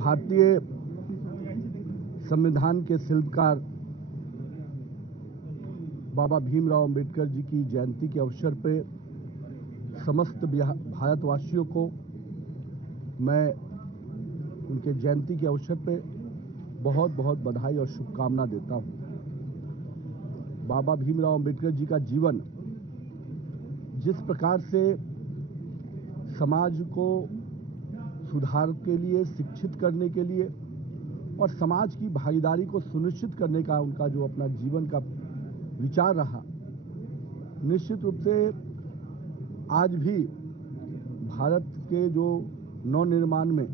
भारतीय संविधान के शिल्पकार बाबा भीमराव अंबेडकर जी की जयंती के अवसर पे समस्त भारतवासियों को मैं उनके जयंती के अवसर पे बहुत बहुत बधाई और शुभकामना देता हूं। बाबा भीमराव अंबेडकर जी का जीवन जिस प्रकार से समाज को सुधार के लिए, शिक्षित करने के लिए और समाज की भागीदारी को सुनिश्चित करने का उनका जो अपना जीवन का विचार रहा, निश्चित रूप से आज भी भारत के जो नवनिर्माण में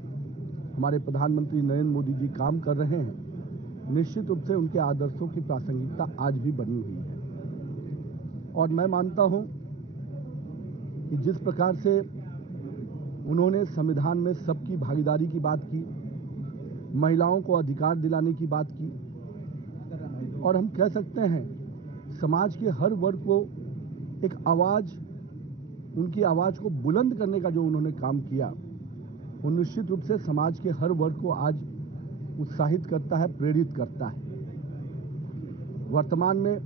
हमारे प्रधानमंत्री नरेंद्र मोदी जी काम कर रहे हैं, निश्चित रूप से उनके आदर्शों की प्रासंगिकता आज भी बनी हुई है। और मैं मानता हूं कि जिस प्रकार से उन्होंने संविधान में सबकी भागीदारी की बात की, महिलाओं को अधिकार दिलाने की बात की, और हम कह सकते हैं समाज के हर वर्ग को एक आवाज, उनकी आवाज को बुलंद करने का जो उन्होंने काम किया, वो निश्चित रूप से समाज के हर वर्ग को आज उत्साहित करता है, प्रेरित करता है। वर्तमान में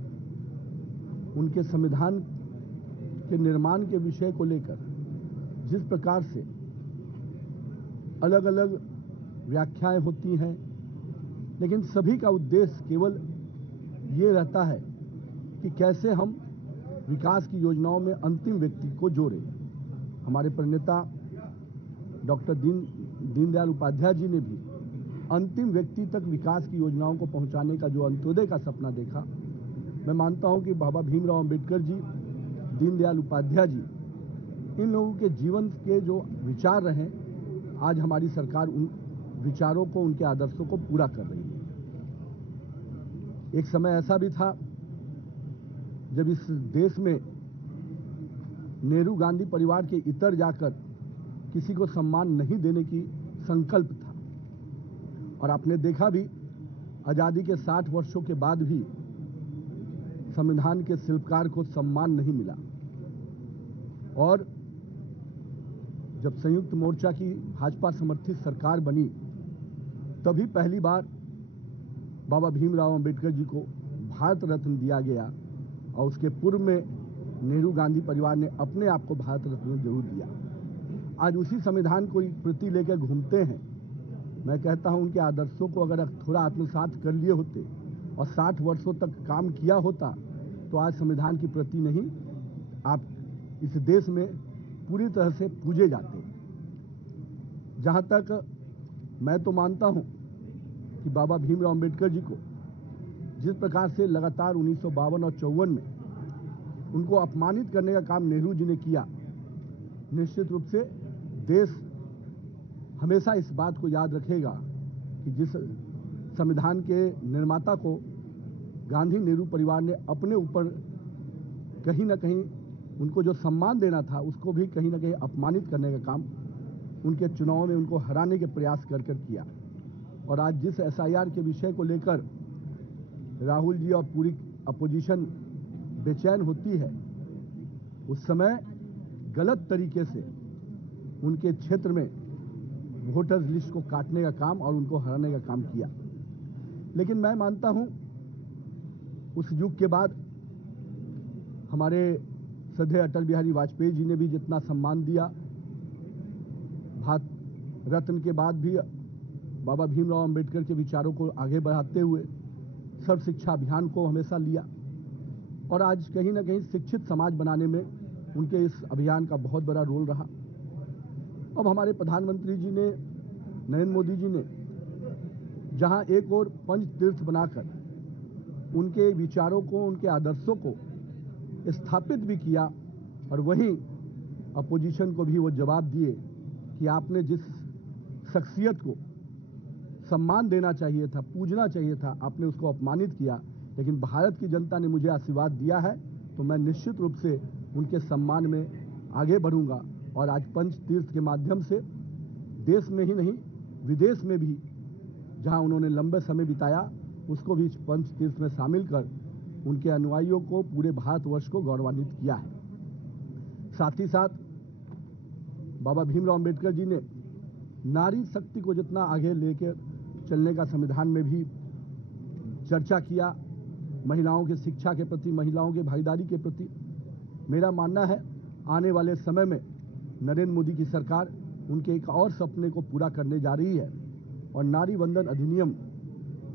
उनके संविधान के निर्माण के विषय को लेकर जिस प्रकार से अलग अलग व्याख्याएं होती हैं, लेकिन सभी का उद्देश्य केवल ये रहता है कि कैसे हम विकास की योजनाओं में अंतिम व्यक्ति को जोड़ें। हमारे प्रणेता डॉक्टर दीनदयाल उपाध्याय जी ने भी अंतिम व्यक्ति तक विकास की योजनाओं को पहुंचाने का जो अंत्योदय का सपना देखा, मैं मानता हूं कि बाबा भीमराव अंबेडकर जी, दीनदयाल उपाध्याय जी, इन लोगों के जीवन के जो विचार रहे, आज हमारी सरकार उन विचारों को, उनके आदर्शों को पूरा कर रही है। एक समय ऐसा भी था जब इस देश में नेहरू गांधी परिवार के इतर जाकर किसी को सम्मान नहीं देने की संकल्प था, और आपने देखा भी आजादी के 60 वर्षों के बाद भी संविधान के शिल्पकार को सम्मान नहीं मिला। और जब संयुक्त मोर्चा की भाजपा समर्थित सरकार बनी, तभी पहली बार बाबा भीमराव अंबेडकर जी को भारत रत्न दिया गया, और उसके पूर्व में नेहरू गांधी परिवार ने अपने आप को भारत रत्न जरूर दिया। आज उसी संविधान को प्रति लेकर घूमते हैं। मैं कहता हूं उनके आदर्शों को अगर थोड़ा आत्मसात कर लिए होते और 60 वर्षों तक काम किया होता, तो आज संविधान की प्रति नहीं, आप इस देश में पूरी तरह से पूजे जाते। जहां तक मैं तो मानता हूं कि बाबा भीमराव अंबेडकर जी को जिस प्रकार से लगातार 1952 और 54 में उनको अपमानित करने का काम नेहरू जी ने किया, निश्चित रूप से देश हमेशा इस बात को याद रखेगा कि जिस संविधान के निर्माता को गांधी नेहरू परिवार ने अपने ऊपर कहीं ना कहीं उनको जो सम्मान देना था, उसको भी कहीं ना कहीं अपमानित करने का काम उनके चुनाव में उनको हराने के प्रयास कर किया। और आज जिस एसआईआर के विषय को लेकर राहुल जी और पूरी अपोजिशन बेचैन होती है, उस समय गलत तरीके से उनके क्षेत्र में वोटर्स लिस्ट को काटने का काम और उनको हराने का काम किया। लेकिन मैं मानता हूं उस युग के बाद हमारे श्रद्धेय अटल बिहारी वाजपेयी जी ने भी जितना सम्मान दिया, भारत रत्न के बाद भी बाबा भीमराव अंबेडकर के विचारों को आगे बढ़ाते हुए सर्व शिक्षा अभियान को हमेशा लिया, और आज कहीं ना कहीं शिक्षित समाज बनाने में उनके इस अभियान का बहुत बड़ा रोल रहा। अब हमारे प्रधानमंत्री जी ने, नरेंद्र मोदी जी ने, जहां एक और पंच तीर्थ बनाकर उनके विचारों को, उनके आदर्शों को स्थापित भी किया, और वहीं अपोजिशन को भी वो जवाब दिए कि आपने जिस शख्सियत को सम्मान देना चाहिए था, पूजना चाहिए था, आपने उसको अपमानित किया। लेकिन भारत की जनता ने मुझे आशीर्वाद दिया है, तो मैं निश्चित रूप से उनके सम्मान में आगे बढ़ूंगा। और आज पंच तीर्थ के माध्यम से देश में ही नहीं, विदेश में भी जहां उन्होंने लंबे समय बिताया, उसको भी पंच तीर्थ में शामिल कर उनके अनुयायियों को, पूरे भारतवर्ष को गौरवान्वित किया है। साथ ही साथ बाबा भीमराव अंबेडकर जी ने नारी शक्ति को जितना आगे लेकर चलने का संविधान में भी चर्चा किया, महिलाओं की शिक्षा के प्रति, महिलाओं की भागीदारी के प्रति। मेरा मानना है आने वाले समय में नरेंद्र मोदी की सरकार उनके एक और सपने को पूरा करने जा रही है और नारी वंदन अधिनियम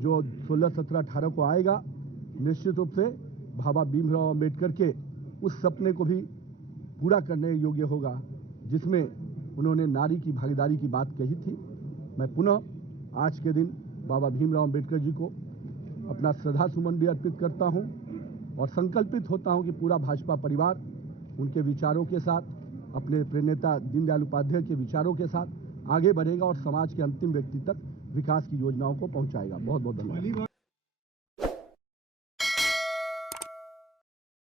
जो 16, 17, 18 को आएगा, निश्चित रूप से बाबा भीमराव अम्बेडकर के उस सपने को भी पूरा करने योग्य होगा जिसमें उन्होंने नारी की भागीदारी की बात कही थी। मैं पुनः आज के दिन बाबा भीमराव अम्बेडकर जी को अपना श्रद्धा सुमन भी अर्पित करता हूं और संकल्पित होता हूं कि पूरा भाजपा परिवार उनके विचारों के साथ, अपने प्रेरणेता दीनदयाल उपाध्याय के विचारों के साथ आगे बढ़ेगा और समाज के अंतिम व्यक्ति तक विकास की योजनाओं को पहुंचाएगा। बहुत बहुत धन्यवाद।